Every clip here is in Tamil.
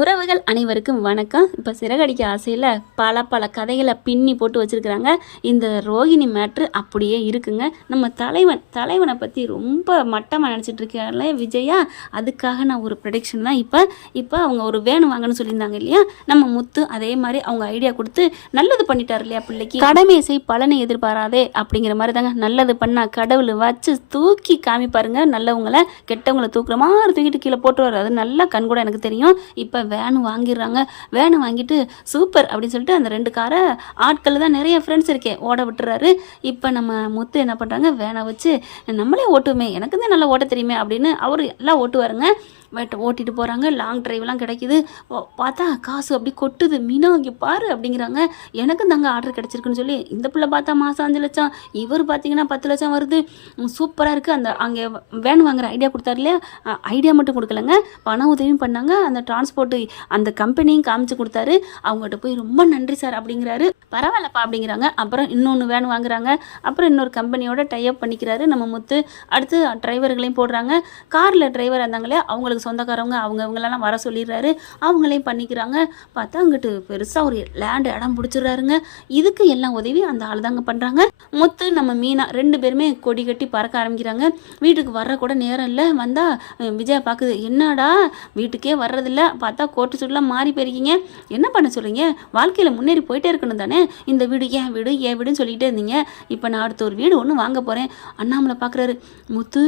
உறவுகள் அனைவருக்கும் வணக்கம். இப்போ சிறகடிக்க ஆசையில் பல பல கதைகளை பின்னி போட்டு வச்சுருக்கிறாங்க. இந்த ரோகிணி மேட்ரு அப்படியே இருக்குங்க. நம்ம தலைவனை பற்றி ரொம்ப மட்டமாக நினச்சிட்டு இருக்காங்களே விஜயா. அதுக்காக நான் ஒரு ப்ரெடிக்ஷன் தான். இப்போ அவங்க ஒரு வேன் வாங்கணும்னு சொல்லியிருந்தாங்க இல்லையா, நம்ம முத்து அதே மாதிரி அவங்க ஐடியா கொடுத்து நல்லது பண்ணிட்டார் இல்லையா பிள்ளைக்கு. கடமையை செய் பலனை எதிர்பாராதே அப்படிங்கிற மாதிரி தாங்க. நல்லது பண்ணால் கடவுள் வச்சு தூக்கி காமிப்பாருங்க. நல்லவங்களை கெட்டவங்களை தூக்குற மாதிரி தூக்கிட்டு கீழே போட்டுருவார். அது நல்லா கண் கூட எனக்கு தெரியும். இப்போ வேனு வாங்கிடுறாங்க. வேனு வாங்கிட்டு சூப்பர் அப்படின்னு சொல்லிட்டு அந்த 2 காரை ஆட்கள் தான் நிறைய ஃப்ரெண்ட்ஸ் இருக்கேன் ஓட விட்டுறாரு. இப்போ நம்ம முத்து என்ன பண்ணுறாங்க, வேனை வச்சு நம்மளே ஓட்டுவோமே, எனக்கு தான் நல்லா ஓட்ட தெரியுமே அப்படின்னு அவர் எல்லாம் ஓட்டுவாருங்க. ஓட்டிட்டு போகிறாங்க. லாங் ட்ரைவ்லாம் கிடைக்கிது. பார்த்தா காசு அப்படி கொட்டுது. மீனா இங்கே பாரு அப்படிங்கிறாங்க. எனக்கும் தாங்க ஆர்டர் கிடச்சிருக்குன்னு சொல்லி இந்த பிள்ளை பார்த்தா மாதம் 5 லட்சம், இவர் பார்த்தீங்கன்னா 10 லட்சம் வருது. சூப்பராக இருக்குது. அங்கே வேன் வாங்குற ஐடியா கொடுத்தாரு இல்லையா, ஐடியா மட்டும் கொடுக்கலங்க, பண உதவியும் பண்ணாங்க. அந்த டிரான்ஸ்போர்ட்டு அந்த கம்பெனியும் காமிச்சு கொடுத்தாரு. அவங்ககிட்ட போய் ரொம்ப நன்றி சார் அப்படிங்கிறாரு. பரவாயில்லப்பா அப்படிங்கிறாங்க. அப்புறம் இன்னொன்று வேன் வாங்குறாங்க. அப்புறம் இன்னொரு கம்பெனியோட டைப் பண்ணிக்கிறாரு நம்ம முத்து. அடுத்து டிரைவர்களையும் போடுறாங்க. காரில் டிரைவர் இருந்தாங்க இல்லையா, அவங்களுக்கு சொந்தக்காரவங்க அவங்களெல்லாம் வர சொல்லிடுறாரு. அவங்களையும் பண்ணிக்கிறாங்க. பார்த்தா அங்கிட்டு பெருசாக ஒரு லேண்ட் இடம் பிடிச்சிடுறாருங்க. இதுக்கு எல்லாம் உதவி அந்த ஆள் தாங்க பண்ணுறாங்க. முத்து நம்ம மீனா 2 பேருமே கொடி கட்டி பறக்க ஆரம்பிக்கிறாங்க. வீட்டுக்கு வர்ற கூட நேரம் இல்லை. வந்தால் விஜயா பார்க்குது, என்னடா வீட்டுக்கே வர்றதில்ல, பார்த்தா கோட்டு சுடலாம் மாறி போயிருக்கீங்க, என்ன பண்ண சொல்கிறீங்க, வாழ்க்கையில் முன்னேறி போயிட்டே இருக்கணும் தானே, இந்த வீடு ஏன் வீடுன்னு சொல்லிக்கிட்டே இருந்தீங்க, இப்போ நான் அடுத்த ஒரு வீடு ஒன்று வாங்க போகிறேன். அண்ணாமலை பார்க்குறாரு, முத்து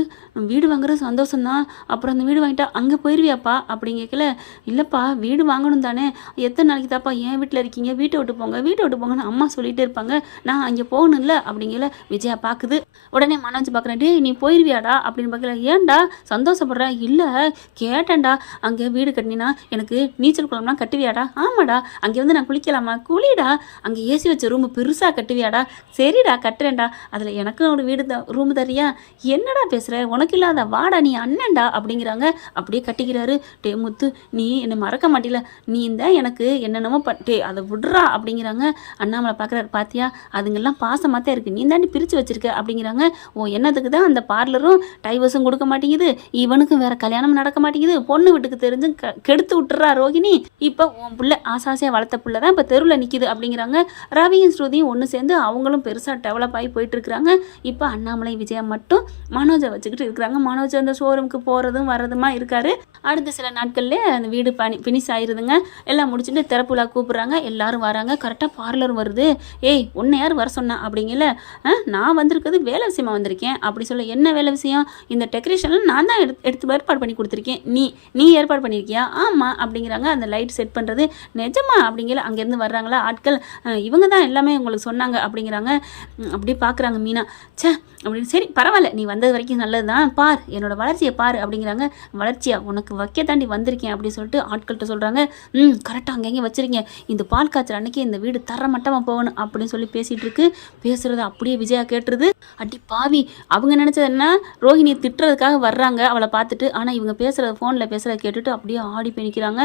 வீடு வாங்குறது சந்தோஷம்தான், அப்புறம் அந்த வீடு வாங்கிட்டா அங்கே போயிடுவியாப்பா அப்படின்னு கேட்கல. இல்லைப்பா வீடு வாங்கணும் தானே, எத்தனை நாளைக்கு தாப்பா என் வீட்டில் இருக்கீங்க, வீட்டை விட்டு போங்கன்னு அம்மா சொல்லிகிட்டே இருப்பாங்க, நான் அங்கே போகணும்ல அப்படிங்கல. விஜயா பார்க்குது. உடனே மனோஜ் பார்க்குறேன், டே நீ போயிடுவியாடா அப்படின்னு பார்க்கல. ஏன்டா சந்தோஷப்படுற, இல்லை கேட்டேன்டா, அங்கே வீடு கட்டினா எனக்கு நீச்சல் குளம்லாம் கட்டுவியாடா, ஆமாடா அங்கே வந்து நான் குளிக்கலாமா, குளிடா, அங்கே ஏசி வச்ச ரூமு பெருசாக கட்டுவியாடா, சரிடா கட்டுறேன்டா, அதில் எனக்கு ஒரு வீடு ரூமு தரியா, என்னடா பேசுகிற, உனக்கு இல்லாத வாடா, நீ அண்ணன்டா அப்படிங்கிறாங்க. அப்படியே கட்டிக்கிறாரு. டே முத்து நீ என்னை மறக்க மாட்டில, நீ இந்த எனக்கு என்னென்னமோ டே அதை விட்றா அப்படிங்கிறாங்க. அண்ணாமலை பார்க்குறாரு, பாத்தியா அதுங்கெல்லாம் பாசமாக தான் இருக்குது, நீ தாண்டி பிரித்து வச்சிருக்க அப்படிங்கிறாங்க. ஓ என்னதுக்கு தான் அந்த பார்லரும் டைவர்ஸும் கொடுக்க மாட்டேங்குது, இவனுக்கும் வேற கல்யாணம் நடக்க மாட்டேங்குது, பொண்ணு வீட்டுக்கு தெரிஞ்சு கெடுத்து விட்டுறா ரோகிணி, இப்போ உன் பிள்ளை ஆசாசியாக வளர்த்த பிள்ளை தான் இப்போ தெருவில் நிற்கிது அப்படிங்கிறாங்க. ரவியும் ஸ்ருதியும் ஒன்று சேர்ந்து அவங்களும் பெருசாக டெவலப் ஆகி போயிட்டு இருக்கிறாங்க. இப்போ அண்ணாமலை விஜயா மட்டும் மனோஜை வச்சுக்கிட்டு இருக்கிறாங்க. மனோஜ் அந்த ஷோரூமுக்கு போகிறதும் வர்றதுமா இருக்காரு. அடுத்த சில நாட்கள்லேயே அந்த வீடு ஃபினிஷ் ஆயிருதுங்க. எல்லாம் முடிச்சுட்டு திறப்புலா கூப்பிட்றாங்க. எல்லாரும் வராங்க. கரெக்டாக பார்லரும் வருது. ஏய் உன்னை யார் வர சொன்னா அப்படிங்கல. நான் வந்திருக்கிறது வேலை விஷயமா வந்திருக்கேன் அப்படி சொல்ல. என்ன வேலை விஷயம், இந்த டெக்கரேஷன்லாம் நான் தான் எடுத்து ஏற்பாடு பண்ணி கொடுத்துருக்கேன், நீ ஏற்பாடு பண்ணியிருக்கியா, ஆமாம் அப்படிங்கிறாங்க. அந்த லைட் செட் பண்ணுறது நிஜமா அப்படிங்கல. அங்கேருந்து வர்றாங்களா ஆட்கள், இவங்க தான் எல்லாமே உங்களுக்கு சொன்னாங்க அப்படிங்கிறாங்க. அப்படி பார்க்குறாங்க மீனா. சே அப்படின்னு, சரி பரவாயில்ல நீ வந்தது வரைக்கும் நல்லது தான், பார் என்னோட வளர்ச்சியை பார் அப்படிங்கிறாங்க. வளர்ச்சியா உனக்கு வைக்க தாண்டி வந்திருக்கேன் அப்படின்னு சொல்லிட்டு ஆட்கள்கிட்ட சொல்கிறாங்க. கரெக்டாக அங்கங்கே வச்சுருங்க, இந்த பால் காய்ச்சல் அன்னைக்கு இந்த வீடு தர மட்டமாக போகணும் அப்படின்னு சொல்லி பேசிகிட்டு இருக்கு. பேசுகிறத அப்படியே விஜயா கேட்டுருது. அடி பாவி, அவங்க நினச்சது என்ன, ரோஹிணியை திட்டுறதுக்காக வர்றாங்க அவளை பார்த்துட்டு, ஆனால் இவங்க பேசுகிறத ஃபோனில் பேசுகிறத கேட்டுட்டு அப்படியே ஆடி போய் நிற்கிறாங்க.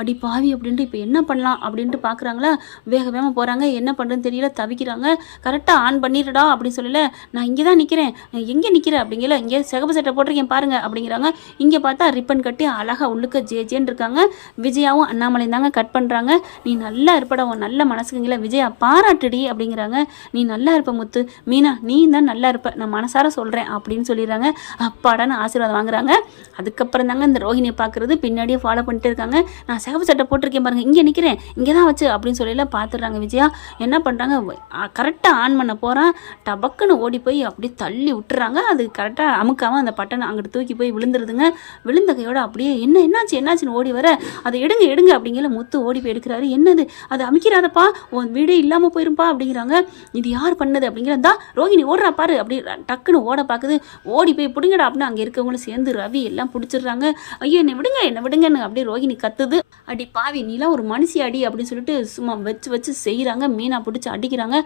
அடி பாவி அப்படின்ட்டு இப்போ என்ன பண்ணலாம் அப்படின்ட்டு பார்க்குறாங்களா. வேகமாக போகிறாங்க. என்ன பண்ணுறதுன்னு தெரியல, தவிக்கிறாங்க. கரெக்டாக ஆன் பண்ணிடுடா அப்படின்னு சொல்லல. நான் இங்கே தான் நிற்கிறேன், எங்கே நிற்கிறேன் அப்படிங்கல. இங்கே சிகப்பு சட்டை போட்டிருக்கேன் பாருங்க அப்படிங்கிறாங்க. இங்கே பார்த்தா ரிப்பன் கட்டி அழகாக உள்ளுக்க ஜேன்னு இருக்காங்க. விஜயாவும் அண்ணாமலையும் தாங்க கட் பண்ணுறாங்க. நீ நல்லா இருப்படா, உன் நல்ல மனசுக்குங்கள விஜயா பாராட்டுடி அப்படிங்கிறாங்க. நீ நல்லா இருப்ப முத்து, மீனா நீ தான் நல்லா இருப்ப, நான் மனசார சொல்கிறேன் அப்படின்னு சொல்லிடுறாங்க. அப்பாடான்னு ஆசீர்வாதம் வாங்குறாங்க. அதுக்கப்புறம் தாங்க இந்த ரோஹிணியை பார்க்குறது பின்னாடியே ஃபாலோ பண்ணிட்டு இருக்காங்க. நான் சிகப்பு சட்டை போட்டிருக்கேன் பாருங்க, இங்கே நிற்கிறேன், இங்கே தான் வச்சு அப்படின்னு சொல்லல பார்த்துடுறாங்க. விஜயா என்ன பண்ணுறாங்க, கரெக்டாக ஆன் பண்ண போகிறான், டபக்குன்னு ஓடி போய் அப்படியே தள்ளி விட்டுறாங்க. அது கரெக்டாக அமுக்காமல் அந்த பட்டனை அங்கிட்டு தூக்கி போய் விழுந்துருதுங்க. விழுந்த கையோட அப்படியே என்னாச்சுன்னு ஓடி வர, அதை எடுங்க அப்படிங்கிற. முத்து ஓடி போய் எடுக்கிறாரு. என்னது அது, அமைக்கிறாதப்பா, உன் வீடே இல்லாமல் போயிருப்பா அப்படிங்கிறாங்க. இது யார் பண்ணது அப்படிங்கிறதா, ரோஹிணி ஓடுறா பாரு அப்படி டக்குன்னு ஓட பார்க்குது. ஓடி போய் பிடுங்கடா அப்படின்னு அங்கே இருக்கவங்களும் சேர்ந்து ரவி எல்லாம் பிடிச்சிடுறாங்க. ஐயோ என்ன விடுங்கன்னு அப்படியே ரோஹிணி கத்துது. அடி பாவி நீலாம் ஒரு மனுஷி அடி அப்படின்னு சொல்லிட்டு சும்மா வச்சு செய்கிறாங்க. மீனா பிடிச்சி அடிக்கிறாங்க.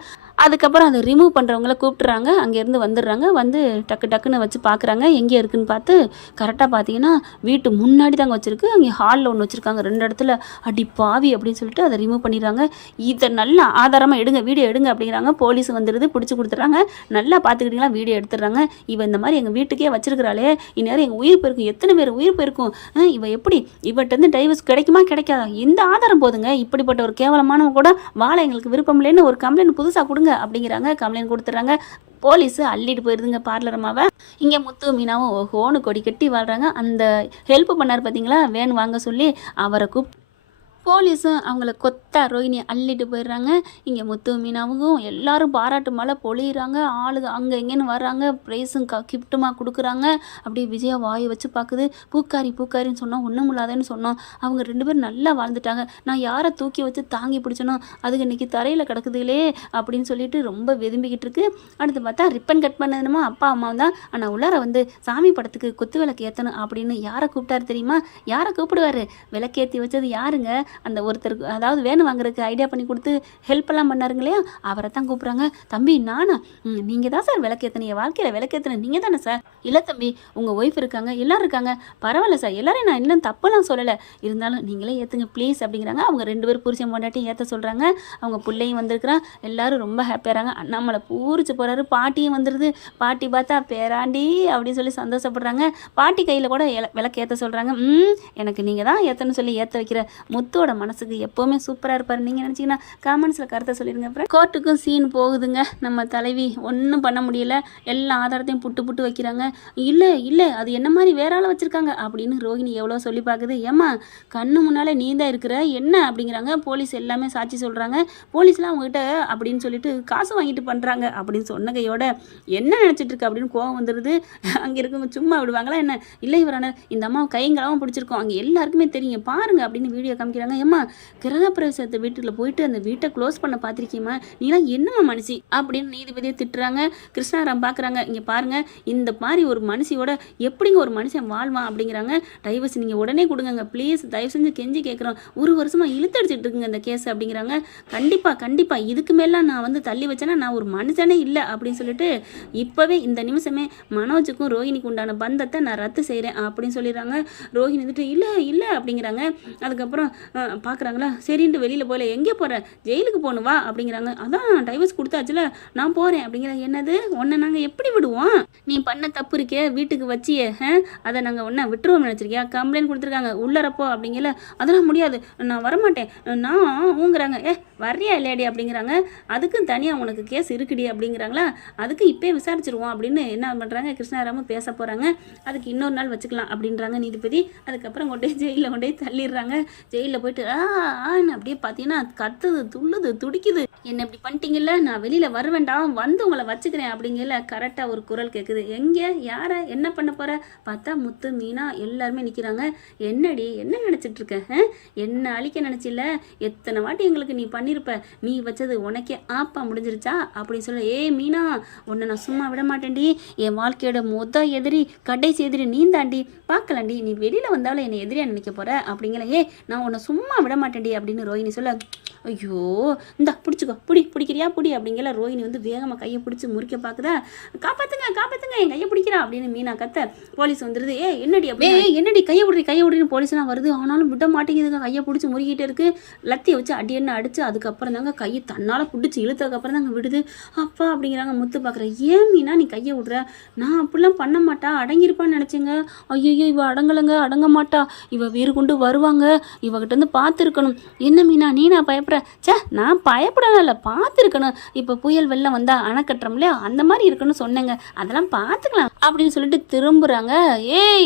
அதுக்கப்புறம் அதை ரிமூவ் பண்ணுறவங்கள கூப்பிட்டுறாங்க. அங்கேருந்து வந்துடுறாங்க. வந்து டக்குன்னு வச்சு பார்க்குறாங்க எங்கே இருக்குன்னு பார்த்து. கரெக்டாக பார்த்தீங்கன்னா வீட்டு முன்னாடி தாங்க வச்சிருக்கு. அங்கே ஹாலில் ஒன்று வச்சுருக்காங்க 2 இடத்துல. அடி பாவி அப்படின்னு சொல்லிட்டு அதை ரிமூவ் பண்ணிடுறாங்க. இதை நல்லா ஆதாரமாக எடுங்க, வீடியோ எடுங்க அப்படிங்கிறாங்க. போலீஸ் வந்துடுது, பிடிச்சி கொடுத்துட்றாங்க. நல்லா பார்த்துக்கிட்டீங்களா, வீடியோ எடுத்துடுறாங்க. இவன் இந்த மாதிரி எங்கள் வீட்டுக்கே வச்சிருக்கிறாளே, இந்நேரம் எங்கள் உயிர் போயிருக்கும், எத்தனை பேர் உயிர் போயிருக்கும், இவ எப்படி இவட்ட டைவர்ஸ் கிடைக்குமா கிடைக்காதா, இந்த ஆதாரம் போதுங்க, இப்படிப்பட்ட ஒரு கேவலமானவங்க கூட வாழ எங்களுக்கு விருப்பம் இல்லைன்னு ஒரு கம்ப்ளைண்ட் புதுசாக கொடுங்க அப்படிங்கிறாங்க. கம்ப்ளைண்ட் கொடுத்துட்றாங்க. போலீஸு அள்ளிட்டு போயிருதுங்க பார்லரமாவை. இங்கே முத்து மீனாவும் ஹோனு கொடி கட்டி வாழ்கிறாங்க. அந்த ஹெல்ப் பண்ணார் பார்த்தீங்களா, வேன் வாங்க சொல்லி, அவரை கூப்பிட்டு போலீஸும் அவங்கள கொத்தா ரோஹிணியை அள்ளிட்டு போயிடுறாங்க. இங்கே முத்து மீனாவும் எல்லாரும் பாராட்டு மழை பொழியிறாங்க. ஆளுங்க அங்கே எங்கேன்னு வர்றாங்க, ப்ரைஸும் கிஃப்ட்டுமா கொடுக்குறாங்க. அப்படியே விஜயா வாயை வச்சு பார்க்குது. பூக்காரின்னு சொன்னோம், ஒன்றும் இல்லாதன்னு சொன்னோம். அவங்க 2 பேரும் நல்லா வாழ்ந்துட்டாங்க. நான் யாரை தூக்கி வச்சு தாங்கி பிடிச்சனோ அதுக்கு இன்றைக்கி தரையில் கிடக்குதுலே அப்படின்னு சொல்லிட்டு ரொம்ப வெதும்பிக்கிட்டு இருக்கு. அடுத்து பார்த்தா ரிப்பன் கட் பண்ணதுமா அப்பா அம்மா தான். ஆனால் உள்ளார வந்து சாமி படத்துக்கு குத்து விளக்கு ஏற்றணும் அப்படின்னு யாரை கூப்பிட்டாரு தெரியுமா? யாரை கூப்பிடுவார்? விளக்கேற்றி வச்சது யாருங்க? அந்த ஒருத்தருக்கு, அதாவது வேணும் வாங்குறதுக்கு ஐடியா பண்ணி கொடுத்து ஹெல்ப் எல்லாம் பண்ணாருங்க இல்லையா, அவரை தான் கூப்பிட்றாங்க. தம்பி நானா? நீங்கள் தான் சார் விளக்கேற்றினீங்க, வாழ்க்கையில் விளக்கேற்றின நீங்கள் தானே சார்? இல்லை தம்பி, உங்கள் ஒய்ஃப் இருக்காங்க, எல்லோரும் இருக்காங்க, பரவாயில்ல சார், எல்லாரையும் நான் இன்னும் தப்பெல்லாம் சொல்லலை, இருந்தாலும் நீங்களே ஏற்றுங்க ப்ளீஸ் அப்படிங்கிறாங்க. அவங்க 2 பேர் புரிச்ச பொண்டாட்டியும் ஏற்ற சொல்கிறாங்க. அவங்க பிள்ளையும் வந்திருக்கிறான். எல்லோரும் ரொம்ப ஹாப்பியாகிறாங்க. நம்மளை பூரிச்சு போகிறாரு. பாட்டியும் வந்துடுது. பாட்டி பார்த்தா பேராண்டி அப்படின்னு சொல்லி சந்தோஷப்படுறாங்க. பாட்டி கையில் கூட விளக்கு ஏற்ற சொல்கிறாங்க. எனக்கு நீங்கள் தான் ஏற்றன்னு சொல்லி ஏற்ற வைக்கிற முத்தோட மனசுக்கு எப்போவுமே சூப்பராக இருப்பார். நீங்கள் நினச்சிங்கன்னா காமெண்ட்ஸில் கருத்தை சொல்லிடுங்க. அப்புறம் கோர்ட்டுக்கும் சீன் போகுதுங்க. நம்ம தலைவி ஒன்றும் பண்ண முடியல, எல்லா ஆதாரத்தையும் புட்டு வைக்கிறாங்க. இல்லை அது என்ன மாதிரி வேற ஆளை வச்சுருக்காங்க அப்படின்னு ரோஹிணி எவ்வளோ சொல்லி பார்க்குது. ஏம்மா கண்ணு முன்னால் நீ தான் இருக்கிற என்ன அப்படிங்கிறாங்க. போலீஸ் எல்லாமே சாட்சி சொல்கிறாங்க. போலீஸ்லாம் அவங்ககிட்ட அப்படின்னு சொல்லிட்டு காசு வாங்கிட்டு பண்ணுறாங்க அப்படின்னு சொன்ன கையோட என்ன நினச்சிட்டு இருக்கு அப்படின்னு கோவம் வந்துடுது. அங்கே இருக்கவங்க சும்மா விடுவாங்களா என்ன? இல்லை இவரான இந்த அம்மா கைங்களாவும் பிடிச்சிருக்கோம், அங்கே எல்லாருக்குமே தெரியும் பாருங்க அப்படின்னு வீடியோ காமிக்கிறாங்க. ஏம்மா கிரகப்பிரவேசத்தை வீட்டில் போயிட்டு அந்த வீட்டை க்ளோஸ் பண்ண பார்த்துருக்கீமா, நீலாம் என்னம்மா மனுஷி அப்படின்னு நீதிபதியை திட்டுறாங்க. கிருஷ்ணாராம் பார்க்குறாங்க. இங்கே பாருங்க, இந்த மாதிரி ஒரு மனுஷியோட எப்படிங்க ஒரு மனுஷன் வாழ்வான் அப்படிங்கிறாங்க. டைவர்ஸ் நீங்கள் உடனே கொடுங்க ப்ளீஸ், தயவு செஞ்சு கெஞ்சி கேட்குறோம், 1 வருஷமாக இழுத்தடிச்சிட்டு இருக்குங்க இந்த கேஸ் அப்படிங்கிறாங்க. கண்டிப்பாக இதுக்கு மேலாம் நான் வந்து தள்ளி வச்சேன்னா நான் ஒரு மனுஷனே இல்லை அப்படின்னு சொல்லிட்டு இப்போவே இந்த நிமிஷமே மனோஜுக்கும் ரோஹிணிக்கு உண்டான பந்தத்தை நான் ரத்து செய்கிறேன் அப்படின்னு சொல்லிடுறாங்க. ரோஹிணி வந்துட்டு இல்லை அப்படிங்கிறாங்க. அதுக்கப்புறம் பார்க்குறாங்களா, சரின்ட்டு வெளியில் போகல, எங்கே போகிற, ஜெயிலுக்கு போகணும் வா அப்படிங்கிறாங்க. அதான் டைவர்ஸ் கொடுத்தாச்சுல, நான் போகிறேன் அப்படிங்கிறாங்க. என்னது, உன்னை நாங்கள் எப்படி விடுவோம், நீ பண்ண தப்பு இருக்கே வீட்டுக்கு வச்சியே, அதை நாங்கள் ஒன்றை விட்டுருவோம் நினச்சிருக்கியா, கம்ப்ளைண்ட் கொடுத்துருக்காங்க உள்ளறப்போ அப்படிங்கல, அதெல்லாம் முடியாது, நான் வரமாட்டேன், நான் ஊங்குறாங்க. வர்றியா இல்லையாடி அப்படிங்கிறாங்க. அதுக்கும் தனியாக உனக்கு கேஸ் இருக்குடி அப்படிங்கிறாங்களா. அதுக்கு இப்போயே விசாரிச்சிருவோம் அப்படின்னு என்ன பண்ணுறாங்க, கிருஷ்ணாராமும் பேச போகிறாங்க. அதுக்கு இன்னொரு நாள் வச்சுக்கலாம் அப்படின்றாங்க நீதிபதி. அதுக்கப்புறம் ஜெயிலில் கொண்டே தள்ளிடுறாங்க. ஜெயிலில் போயிட்டு ஆன்னு அப்படியே பார்த்தீங்கன்னா கத்துது, துள்ளுது, துடிக்குது. என்ன இப்படி பண்ணிட்டீங்கல்ல, நான் வெளியில் வர வேண்டாம், வந்து உங்களை வச்சுக்கிறேன் அப்படிங்கல கரெக்டாக ஒரு குரல் கேட்குது. எங்கே யாரை என்ன பண்ண போகிற பார்த்தா முத்து மீனா எல்லாருமே நிற்கிறாங்க. என்னடி என்ன நினச்சிட்டு இருக்க, என்ன அழிக்க நினச்சில்ல, எத்தனை வாட்டி எங்களுக்கு நீ பண்ணியிருப்ப, நீ வச்சது உனக்கே ஆப்பா முடிஞ்சிருச்சா அப்படின்னு சொல்ல. மீனா, உன்னை நான் சும்மா விட மாட்டேன்டி, என் வாழ்க்கையோட எதிரி கடைசி எதிரி நீ தாண்டி, பார்க்கலாண்டி, நீ வெளியில் வந்தாலும் என்னை எதிரியா நினைக்க போகிற அப்படிங்கிற. நான் உன்னை சும்மா விட மாட்டேன்டி அப்படின்னு ரோஹிணி சொல்ல. ஐயோ இந்தா பிடிச்சிக்கோ, பிடிக்கிறியா புடி அப்படிங்கிற. ரோஹிணி வந்து வேகமாக கையை பிடிச்சி முறிக்க பார்க்குதா. காப்பாற்றுங்க என் கையை பிடிக்கிறா அப்படின்னு மீனா கத்த. போலீஸ் வந்துடுது. என்னடி என்னடி கையை விடுறி போலீஸ்லாம் வருது. ஆனாலும் விட மாட்டேங்குதுங்க, கையை பிடிச்சி முறுக்கிட்டே இருக்கு. லத்தியை வச்சு அடியன்னு அடிச்சு அதுக்கப்புறம் தாங்க கையை தன்னால் பிடிச்சி இழுத்ததுக்கப்புறம் தாங்க விடுது. அப்பா அப்படிங்கிறாங்க. முத்து பார்க்குறேன். ஏன் மீனா நீ கையை விடுற, நான் அப்படிலாம் பண்ண மாட்டா, அடங்கியிருப்பான்னு நினச்சிங்க. ஐயோ இவ அடங்கலைங்க, அடங்க மாட்டா, இவ வேறு கொண்டு வருவாங்க, இவகிட்ட இருந்து பார்த்துருக்கணும். என்ன மீனா நீ நான் பயப்படுற? நான் பயப்படல, பார்த்துருக்கணும். இப்போ புயல் வெள்ளம் வந்தா அணை கட்டுறோம் இல்லையா, அந்த மாதிரி இருக்குன்னு சொன்னேங்க, அதெல்லாம் பார்த்துக்கலாம் அப்படின்னு சொல்லிட்டு திரும்புறாங்க.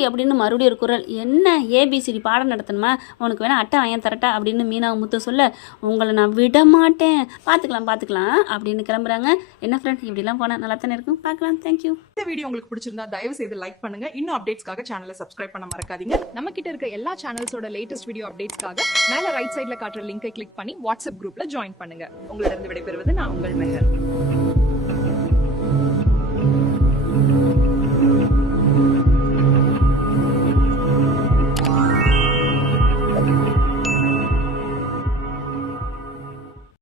அப்படின்னு மறுபடியும் ஒரு குரல். என்ன ஏபிசிடி பாடம் நடத்தணுமா, உனக்கு வேணா அட்டை வாங்கி தரட்டா அப்படின்னு மீனா முத்து சொல்ல. உங்களை நான் விட மாட்டேன், பார்த்துக்கலாம் அப்படின்னு கிளம்புறாங்க. என்ன ஃப்ரெண்ட், இப்படிலாம் போனால் நல்லா தானே இருக்கும், பார்க்கலாம். தேங்க்யூ. இந்த வீடியோ உங்களுக்கு பிடிச்சிருந்தா தயவு செய்து லைக் பண்ணுங்க. இன்னும் அப்டேட்ஸ்க்காக சேனலை சப்ஸ்கிரைப் பண்ண மறக்காதீங்க. நம்ம கிட்ட இருக்க எல்லா சேனல்ஸோட லேட்டஸ்ட் வீடியோ அப்டேட்ஸ்க்காக மேல ரைட் சைட்ல காட்டுற லிங்கை கிளிக் பண்ணி வாட்ஸ்அப் குரூப்ல ஜாயின் பண்ணுங்க. உங்களிடம் விடைபெறுவது நான் உங்கள் மெஹர்.